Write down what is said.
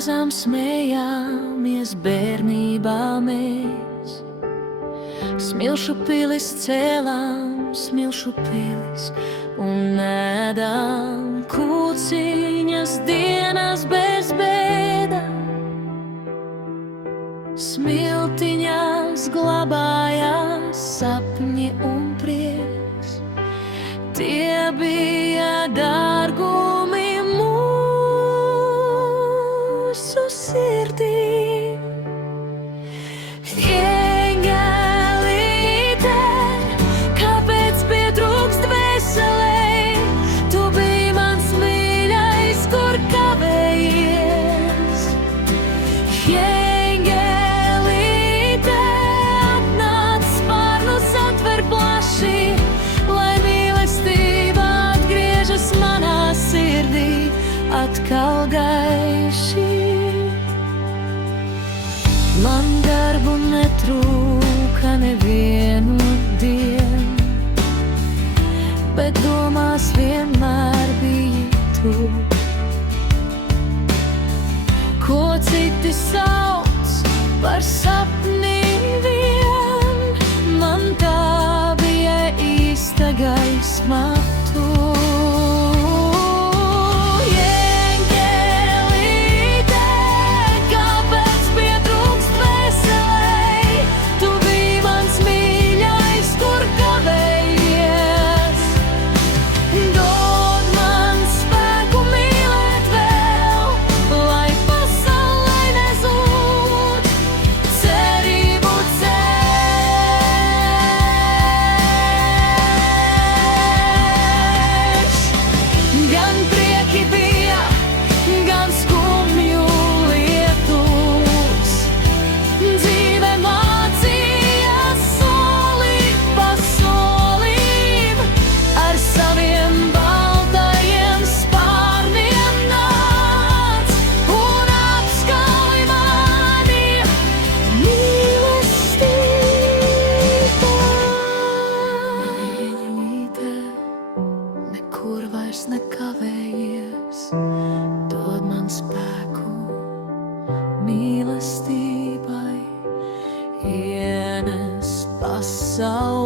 dziezām smējāmies bērnībā mēs. Smilšu pilis cēlām, smilšu pilis, un ēdām kūciņas dienas bez bēda. Smiltiņās glabājās sapņi un prieks, tie bija dārgumi mūsu sirdīm. Ēngelīte, kāpēc pietrūkst dvēselei? Tu biji mans mīļais, kur kavējies. Ēngelīte, atnāc spārnus atver plaši, lai mīlestība atgriežas manā sirdī atkal gaiši. Man darbu netrūka nevienu dienu, bet domās vienmēr biji tu. Ko citi sauc par sapni vien, man tā bija īsta gaisma tu. Kur vairs nekavējies, dod man spēku mīlestībai, ienes pasauli.